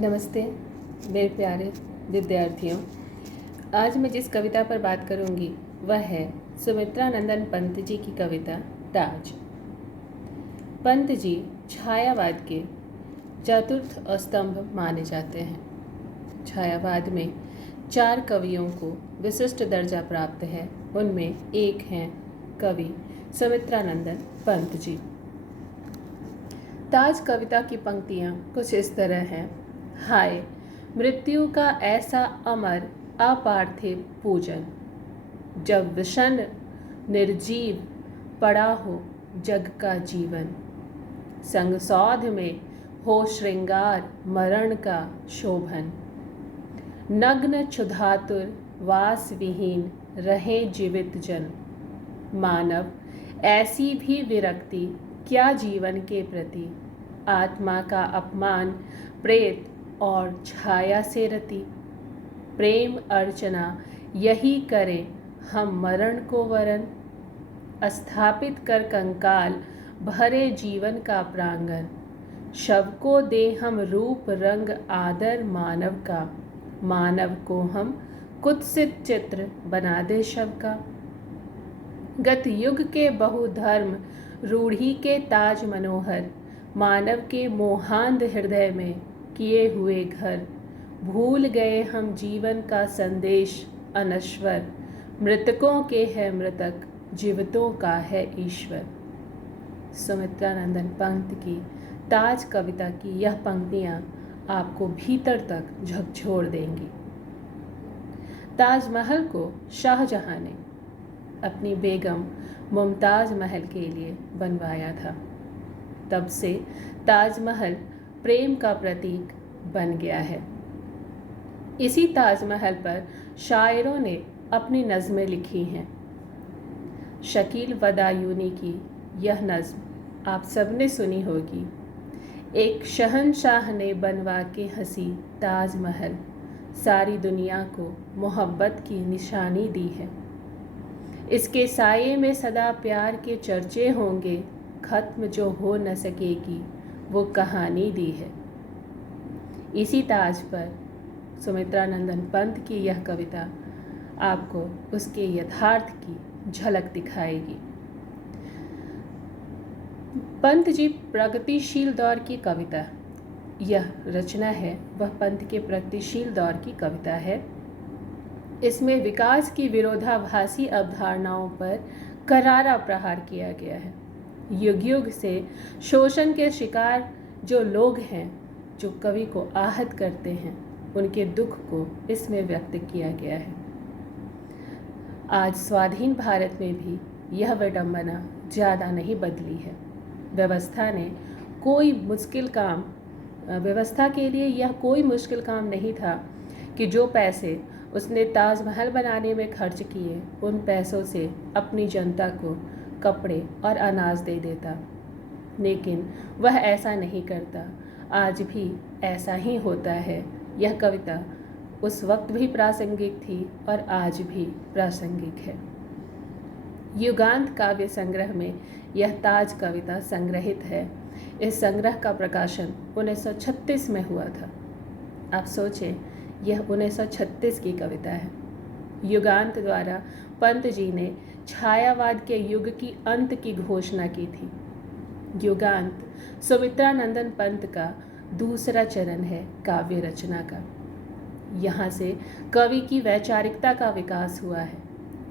नमस्ते मेरे प्यारे विद्यार्थियों। आज मैं जिस कविता पर बात करूंगी वह है सुमित्रा नंदन पंत जी की कविता ताज। पंत जी छायावाद के चतुर्थ स्तंभ माने जाते हैं। छायावाद में 4 कवियों को विशिष्ट दर्जा प्राप्त है। उनमें एक हैं कवि सुमित्रा नंदन पंत जी। ताज कविता की पंक्तियाँ कुछ इस तरह हैं। हाय मृत्यु का ऐसा अमर अपार्थिव पूजन, जब विषण निर्जीव पड़ा हो जग का जीवन। संग सौध में हो श्रृंगार मरण का शोभन, नग्न क्षुधातुर वास विहीन रहे जीवित जन। मानव ऐसी भी विरक्ति क्या जीवन के प्रति, आत्मा का अपमान प्रेत और छाया से रति। प्रेम अर्चना यही करे हम मरण को वरण, स्थापित कर कंकाल भरे जीवन का प्रांगण। शव को दे हम रूप रंग आदर मानव का, मानव को हम कुत्सित चित्र बना दे शव का। गत युग के बहुधर्म रूढ़ी के ताज मनोहर, मानव के मोहांध हृदय में किए हुए घर। भूल गए हम जीवन का संदेश अनश्वर, मृतकों के है मृतक जीवितों का है ईश्वर। सुमित्रा नंदन पंत की ताज कविता की यह पंक्तियाँ आपको भीतर तक झकझोर देंगी। ताजमहल को शाहजहां ने अपनी बेगम मुमताज महल के लिए बनवाया था। तब से ताजमहल प्रेम का प्रतीक बन गया है। इसी ताजमहल पर शायरों ने अपनी नज़में लिखी हैं। शकील बदायूनी की यह नज़्म आप सबने सुनी होगी। एक शहंशाह ने बनवा के हंसी ताजमहल, सारी दुनिया को मोहब्बत की निशानी दी है। इसके साये में सदा प्यार के चर्चे होंगे, खत्म जो हो न सकेगी वो कहानी दी है। इसी ताज पर सुमित्रा नंदन पंत की यह कविता आपको उसके यथार्थ की झलक दिखाएगी। पंत जी प्रगतिशील दौर की कविता यह रचना है, वह पंत के प्रगतिशील दौर की कविता है। इसमें विकास की विरोधाभासी अवधारणाओं पर करारा प्रहार किया गया है। युग युग से शोषण के शिकार जो लोग हैं, जो कवि को आहत करते हैं, उनके दुख को इसमें व्यक्त किया गया है। आज स्वाधीन भारत में भी यह विडंबना ज़्यादा नहीं बदली है। व्यवस्था ने कोई मुश्किल काम व्यवस्था के लिए यह कोई मुश्किल काम नहीं था कि जो पैसे उसने ताजमहल बनाने में खर्च किए, उन पैसों से अपनी जनता को कपड़े और अनाज दे देता। लेकिन वह ऐसा नहीं करता। आज भी ऐसा ही होता है। यह कविता उस वक्त भी प्रासंगिक थी और आज भी प्रासंगिक है। युगांत काव्य संग्रह में यह ताज कविता संग्रहित है। इस संग्रह का प्रकाशन 1936 में हुआ था। आप सोचें, यह 1936 की कविता है। युगांत द्वारा पंत जी ने छायावाद के युग की अंत की घोषणा की थी। युगांत सुमित्रा नंदन पंत का दूसरा चरण है काव्य रचना का। यहाँ से कवि की वैचारिकता का विकास हुआ है।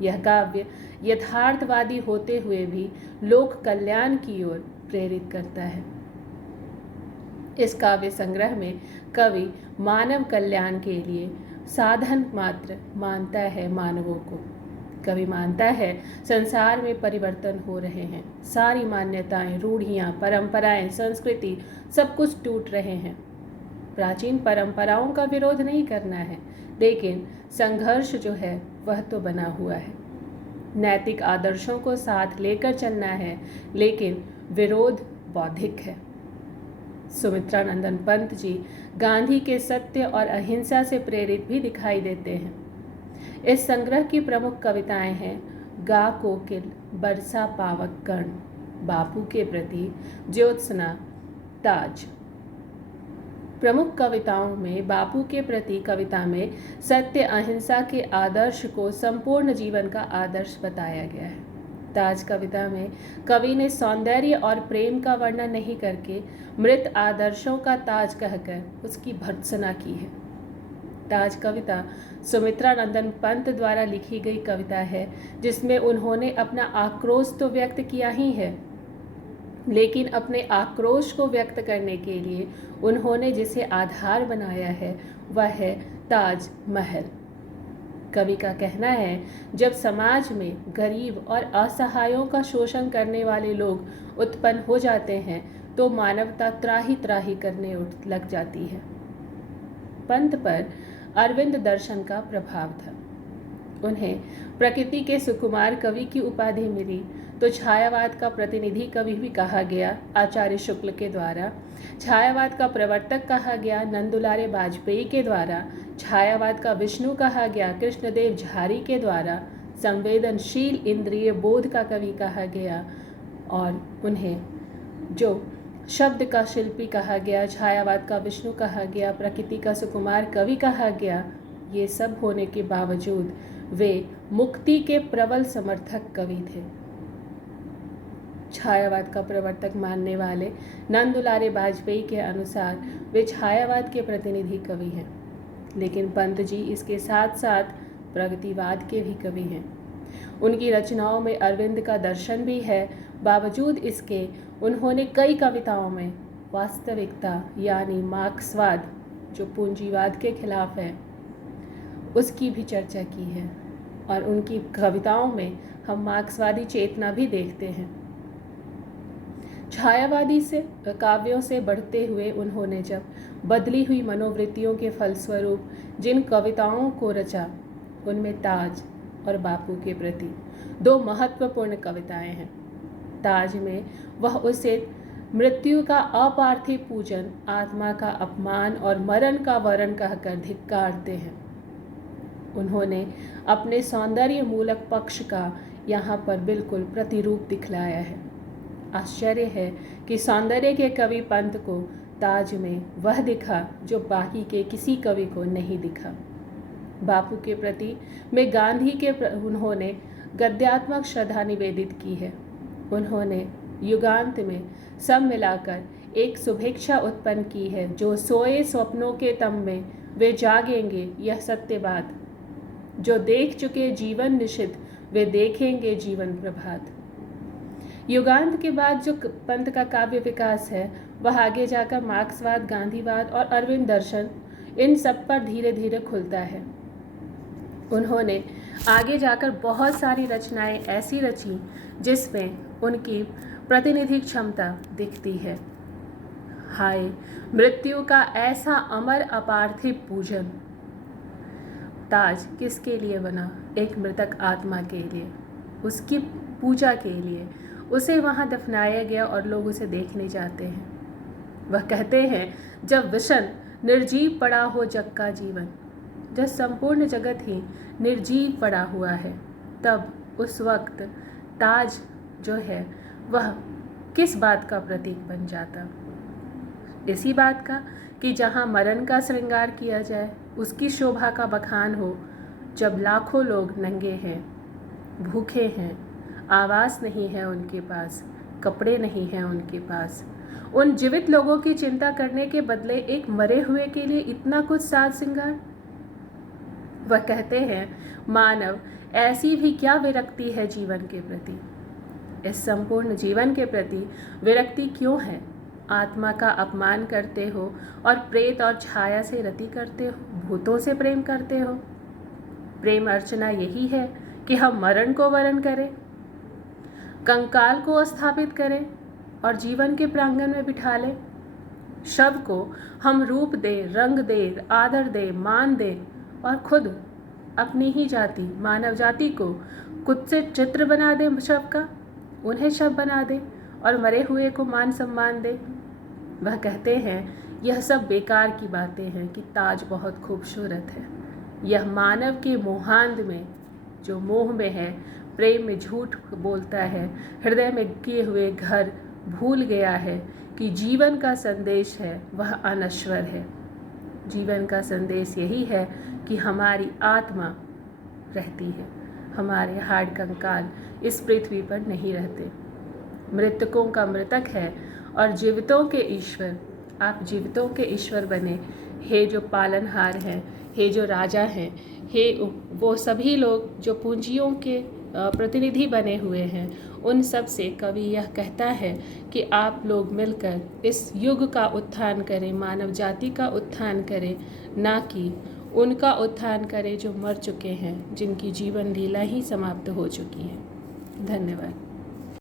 यह काव्य यथार्थवादी होते हुए भी लोक कल्याण की ओर प्रेरित करता है। इस काव्य संग्रह में कवि मानव कल्याण के लिए साधन मात्र मानता है मानवों को। कवि मानता है संसार में परिवर्तन हो रहे हैं, सारी मान्यताएं, रूढ़ियां, परंपराएं, संस्कृति सब कुछ टूट रहे हैं। प्राचीन परंपराओं का विरोध नहीं करना है, लेकिन संघर्ष जो है वह तो बना हुआ है। नैतिक आदर्शों को साथ लेकर चलना है, लेकिन विरोध बौद्धिक है। सुमित्रा नंदन पंत जी गांधी के सत्य और अहिंसा से प्रेरित भी दिखाई देते हैं। इस संग्रह की प्रमुख कविताएं हैं गा कोकिल, बरसा पावक कर्ण, बापू के प्रति, ज्योत्सना, ताज। प्रमुख कविताओं में बापू के प्रति कविता में सत्य अहिंसा के आदर्श को संपूर्ण जीवन का आदर्श बताया गया है। ताज कविता में कवि ने सौंदर्य और प्रेम का वर्णन नहीं करके मृत आदर्शों का ताज कहकर उसकी भर्त्सना की है। ताज कविता सुमित्रा नंदन पंत द्वारा लिखी गई कविता है, जिसमें उन्होंने अपना आक्रोश तो व्यक्त किया ही है, लेकिन अपने आक्रोश को व्यक्त करने के लिए उन्होंने जिसे आधार बनाया है वह है ताज महल। कवि का कहना है, जब समाज में गरीब और असहायों का शोषण करने वाले लोग उत्पन्न हो जाते हैं तो मानवता त्राही त्राही करने लग जाती है। पंत पर अरविंद दर्शन का प्रभाव था। उन्हें प्रकृति के सुकुमार कवि की उपाधि मिली तो छायावाद का प्रतिनिधि कवि भी कहा गया आचार्य शुक्ल के द्वारा, छायावाद का प्रवर्तक कहा गया नंदुलारे वाजपेयी के द्वारा, छायावाद का विष्णु कहा गया कृष्णदेव झारी के द्वारा, संवेदनशील इंद्रिय बोध का कवि कहा गया और उन्हें जो शब्द का शिल्पी कहा गया, छायावाद का विष्णु कहा गया, प्रकृति का सुकुमार कवि कहा गया। ये सब होने के बावजूद वे मुक्ति के प्रबल समर्थक कवि थे। छायावाद का प्रवर्तक मानने वाले नंदुलारे वाजपेयी के अनुसार वे छायावाद के प्रतिनिधि कवि हैं, लेकिन पंत जी इसके साथ साथ प्रगतिवाद के भी कवि हैं। उनकी रचनाओं में अरविंद का दर्शन भी है। बावजूद इसके उन्होंने कई कविताओं में वास्तविकता यानी मार्क्सवाद, जो पूंजीवाद के खिलाफ है, उसकी भी चर्चा की है और उनकी कविताओं में हम मार्क्सवादी चेतना भी देखते हैं। छायावादी से काव्यों से बढ़ते हुए उन्होंने जब बदली हुई मनोवृत्तियों के फलस्वरूप जिन कविताओं को रचा, उनमें ताज और बापू के प्रति दो महत्वपूर्ण कविताएं हैं। ताज में वह उसे मृत्यु का अपार्थिव पूजन, आत्मा का अपमान और मरण का वरण कहकर धिक्कारते हैं। उन्होंने अपने सौंदर्य मूलक पक्ष का यहाँ पर बिल्कुल प्रतिरूप दिखलाया है। आश्चर्य है कि सौंदर्य के कवि पंत को ताज में वह दिखा जो बाकी के किसी कवि को नहीं दिखा। बापू के प्रति में गांधी के उन्होंने गद्यात्मक श्रद्धा निवेदित की है। उन्होंने युगांत में सब मिलाकर एक शुभेच्छा उत्पन्न की है, जो सोए स्वप्नों के तम में वे जागेंगे यह सत्य बात, जो देख चुके जीवन निशित वे देखेंगे जीवन प्रभात। युगांत के बाद जो पंत का काव्य विकास है वह आगे जाकर मार्क्सवाद, गांधीवाद और अरविंद दर्शन, इन सब पर धीरे धीरे खुलता है। उन्होंने आगे जाकर बहुत सारी रचनाएं ऐसी रची जिसमें उनकी प्रतिनिधि क्षमता दिखती है। हाय मृत्यु का ऐसा अमर अपार्थिव पूजन। ताज किसके लिए बना? एक मृतक आत्मा के लिए, उसकी पूजा के लिए उसे वहाँ दफनाया गया और लोग उसे देखने जाते हैं। वह कहते हैं, जब विषण निर्जीव पड़ा हो जग का जीवन, जब संपूर्ण जगत ही निर्जीव पड़ा हुआ है, तब उस वक्त ताज जो है वह किस बात का प्रतीक बन जाता? इसी बात का कि जहाँ मरण का श्रृंगार किया जाए, उसकी शोभा का बखान हो। जब लाखों लोग नंगे हैं, भूखे हैं, आवास नहीं है उनके पास, कपड़े नहीं हैं उनके पास, उन जीवित लोगों की चिंता करने के बदले एक मरे हुए के लिए इतना कुछ साज श्रृंगार। वह कहते हैं, मानव ऐसी भी क्या विरक्ति है जीवन के प्रति? इस संपूर्ण जीवन के प्रति विरक्ति क्यों है? आत्मा का अपमान करते हो और प्रेत और छाया से रति करते हो, भूतों से प्रेम करते हो। प्रेम अर्चना यही है कि हम मरण को वरण करें, कंकाल को स्थापित करें और जीवन के प्रांगण में बिठा लें। शव को हम रूप दे, रंग दे, आदर दे, मान दे और खुद अपनी ही जाति मानव जाति को खुद से चित्र बना दे शव का, उन्हें शव बना दे और मरे हुए को मान सम्मान दे। वह कहते हैं, यह सब बेकार की बातें हैं कि ताज बहुत खूबसूरत है। यह मानव के मोहांध में, जो मोह में है, प्रेम में झूठ बोलता है, हृदय में किए हुए घर भूल गया है कि जीवन का संदेश है वह अनश्वर है। जीवन का संदेश यही है कि हमारी आत्मा रहती है, हमारे हाड़ कंकाल इस पृथ्वी पर नहीं रहते। मृतकों का मृतक है और जीवितों के ईश्वर, आप जीवितों के ईश्वर बने। हे जो पालनहार हैं, हे जो राजा हैं, हे वो सभी लोग जो पूंजियों के प्रतिनिधि बने हुए हैं, उन सब से कवि यह कहता है कि आप लोग मिलकर इस युग का उत्थान करें, मानव जाति का उत्थान करें, ना कि उनका उत्थान करें जो मर चुके हैं, जिनकी जीवन लीला ही समाप्त हो चुकी है। धन्यवाद।